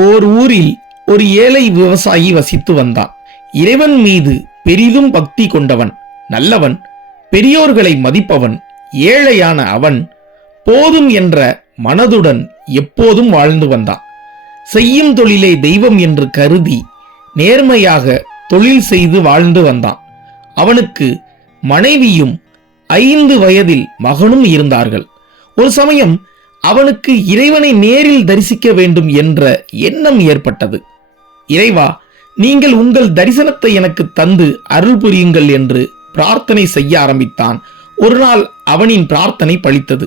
ஓர் ஊரில் ஒரு ஏழை விவசாயி வசித்து வந்தான். இறைவன் மீது பெரிதும் பக்தி கொண்டவன் நல்லவன் பெரியோர்களை மதிப்பவன் ஏழையான அவன் போதும் என்ற மனதுடன் எப்போதும் வாழ்ந்து வந்தான். செய்யும் தொழிலை தெய்வம் என்று கருதி நேர்மையாக தொழில் செய்து வாழ்ந்து வந்தான். அவனுக்கு மனைவியும் ஐந்து வயதில் மகனும் இருந்தார்கள். ஒரு சமயம் அவனுக்கு இறைவனை நேரில் தரிசிக்க வேண்டும் என்ற எண்ணம் ஏற்பட்டது. இறைவா நீங்கள் உங்கள் தரிசனத்தை எனக்கு தந்து அருள் புரியுங்கள் என்று பிரார்த்தனை செய்ய ஆரம்பித்தான். ஒரு நாள் அவனின் பிரார்த்தனை பழித்தது.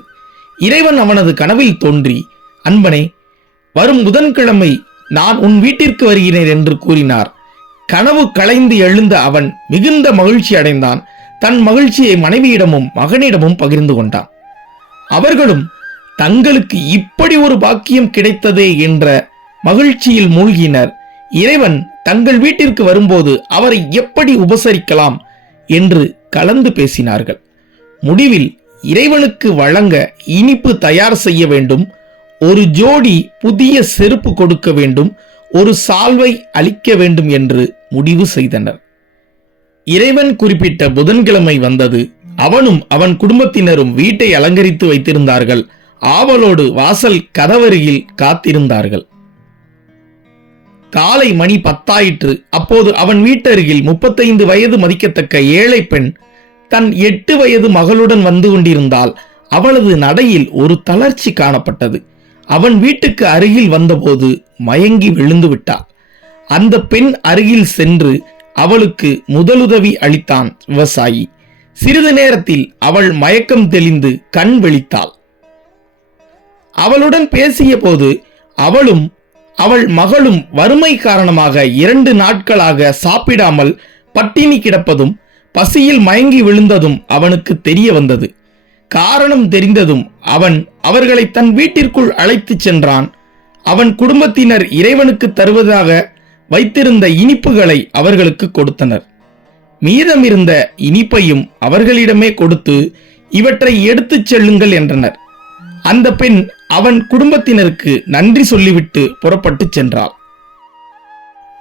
இறைவன் அவனது கனவில் தோன்றி அன்பனே வரும் புதன்கிழமை நான் உன் வீட்டிற்கு வருகிறேன் என்று கூறினார். கனவு களைந்து எழுந்த அவன் மிகுந்த மகிழ்ச்சி அடைந்தான். தன் மகிழ்ச்சியை மனைவியிடமும் மகனிடமும் பகிர்ந்து கொண்டான். அவர்களும் தங்களுக்கு இப்படி ஒரு பாக்கியம் கிடைத்ததே என்ற மகிழ்ச்சியில் மூழ்கினர். இறைவன் தங்கள் வீட்டிற்கு வரும்போது அவரை எப்படி உபசரிக்கலாம் என்று கலந்து பேசினார்கள். முடிவில் இறைவனுக்கு வழங்க இனிப்பு தயார் செய்ய வேண்டும். ஒரு ஜோடி புதிய செருப்பு கொடுக்க வேண்டும். ஒரு சால்வை அளிக்க வேண்டும் என்று முடிவு செய்தனர். இறைவன் குறிப்பிட்ட புதன்கிழமை வந்தது. அவனும் அவன் குடும்பத்தினரும் வீட்டை அலங்கரித்து வைத்திருந்தார்கள். ஆவலோடு வாசல் கதவருகில் காத்திருந்தார்கள். காலை மணி பத்தாயிற்று. அப்போது அவன் வீட்டருகில் முப்பத்தைந்து வயது மதிக்கத்தக்க ஏழை பெண் தன் எட்டு வயது மகளுடன் வந்து கொண்டிருந்தால் அவளது நடையில் ஒரு தளர்ச்சி காணப்பட்டது. அவன் வீட்டுக்கு அருகில் வந்தபோது மயங்கி விழுந்து விட்டாள். அந்த பெண் அருகில் சென்று அவளுக்கு முதலுதவி அளித்தான் விவசாயி. சிறிது நேரத்தில் அவள் மயக்கம் தெளிந்து கண் விழித்தாள். அவளுடன் பேசிய போது அவளும் அவள் மகளும் வறுமை காரணமாக இரண்டு நாட்களாக சாப்பிடாமல் பட்டினி கிடப்பதும் பசியில் மயங்கி விழுந்ததும் அவனுக்கு தெரிய வந்தது. காரணம் தெரிந்ததும் அவன் அவர்களை தன் வீட்டிற்குள் அழைத்துச் சென்றான். அவன் குடும்பத்தினர் இறைவனுக்கு தருவதாக வைத்திருந்த இனிப்புகளை அவர்களுக்கு கொடுத்தனர். மீதமிருந்த இனிப்பையும் அவர்களிடமே கொடுத்து இவற்றை எடுத்துச் செல்லுங்கள் என்றனர். அந்த பெண் அவன் குடும்பத்தினருக்கு நன்றி சொல்லிவிட்டு புறப்பட்டு சென்றாள்.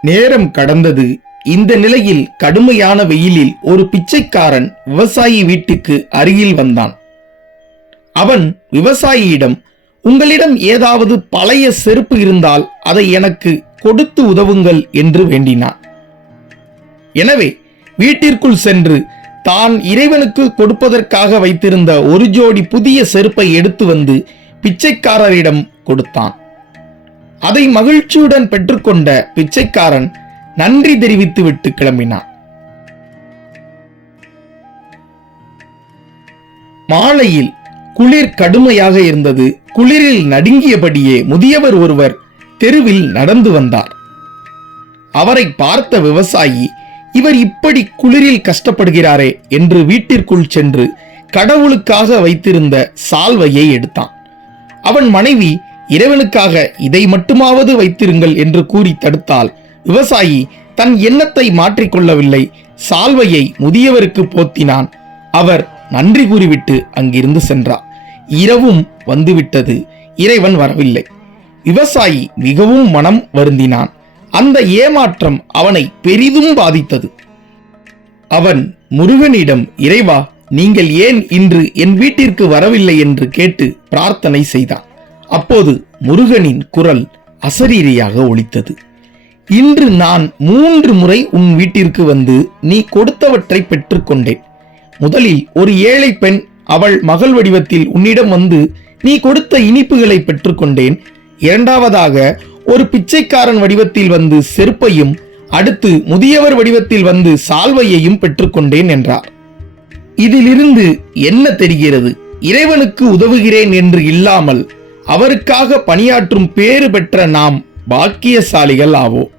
நேரம் கடந்தது. இந்த நிலையில் கடுமையான வெயிலில் ஒரு பிச்சைக்காரன் விவசாயி வீட்டுக்கு அருகில் வந்தான். அவன் விவசாயியிடம் உங்களிடம் ஏதாவது பழைய செருப்பு இருந்தால் அதை எனக்கு கொடுத்து உதவுங்கள் என்று வேண்டினான். எனவே வீட்டிற்குள் சென்று தான் இறைவனுக்கு கொடுப்பதற்காக வைத்திருந்த ஒரு ஜோடி புதிய செருப்பை எடுத்து வந்து பிச்சைக்காரரிடம் கொடுத்தான். அதை மகிழ்ச்சியுடன் பெற்றுக்கொண்ட பிச்சைக்காரன் நன்றி தெரிவித்துவிட்டு கிளம்பினான். மாலையில் குளிர் கடுமையாக இருந்தது. குளிரில் நடுங்கியபடியே முதியவர் ஒருவர் தெருவில் நடந்து வந்தார். அவரை பார்த்த விவசாயி இவர் இப்படி குளிரில் கஷ்டப்படுகிறாரே என்று வீட்டிற்குள் சென்று கடவுளுக்காக வைத்திருந்த சால்வையை எடுத்தான். அவன் மனைவி இறைவனுக்காக இதை மட்டுமாவது வைத்திருங்கள் என்று கூறி தடுத்தால் விவசாயி தன் எண்ணத்தை மாற்றிக்கொள்ளவில்லை சால்வையை முதியவருக்கு போத்தினான். அவர் நன்றி கூறிவிட்டு அங்கிருந்து சென்றார். இரவும் வந்துவிட்டது இறைவன் வரவில்லை. விவசாயி மிகவும் மனம் வருந்தினான். அந்த ஏமாற்றம் அவனை பெரிதும் பாதித்தது. அவன் முருகனிடம் இறைவா நீங்கள் ஏன் இன்று என் வீட்டிற்கு வரவில்லை? என்று கேட்டு பிரார்த்தனை செய்தான். அப்போது முருகனின் குரல் அசரீரியாக ஒலித்தது. இன்று நான் மூன்று முறை உன் வீட்டிற்கு வந்து நீ கொடுத்தவற்றை பெற்றுக்கொண்டேன் முதலில் ஒரு ஏழை பெண் அவள் மகள் வடிவத்தில் உன்னிடம் வந்து நீ கொடுத்த இனிப்புகளை பெற்றுக்கொண்டேன் இரண்டாவதாக ஒரு பிச்சைக்காரன் வடிவத்தில் வந்து செருப்பையும் அடுத்து முதியவர் வடிவத்தில் வந்து சால்வையையும் பெற்றுக்கொண்டேன் என்றார். இதிலிருந்து என்ன தெரிகிறது? இறைவனுக்கு உதவுகிறேன் என்று இல்லாமல் அவருக்காக பணியாற்றும் பேறு பெற்ற நாம் பாக்கியசாலிகள் ஆவோம்.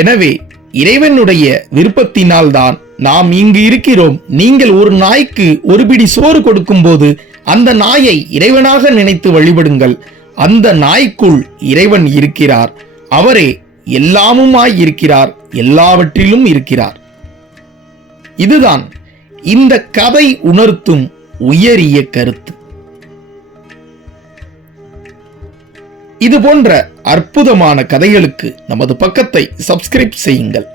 எனவே இறைவனுடைய விருப்பத்தினால்தான் நாம் இங்கு இருக்கிறோம். நீங்கள் ஒரு நாய்க்கு ஒரு பிடி சோறு கொடுக்கும்போது அந்த நாயை இறைவனாக நினைத்து வழிபடுங்கள். அந்த நாய்க்குள் இறைவன் இருக்கிறார். அவரே எல்லாமுமாய் இருக்கிறார். எல்லாவற்றிலும் இருக்கிறார். இதுதான் இந்த கதை உணர்த்தும் உயரிய கருத்து. இது போன்ற அற்புதமான கதைகளுக்கு நமது பக்கத்தை சப்ஸ்கிரைப் செய்யுங்கள்.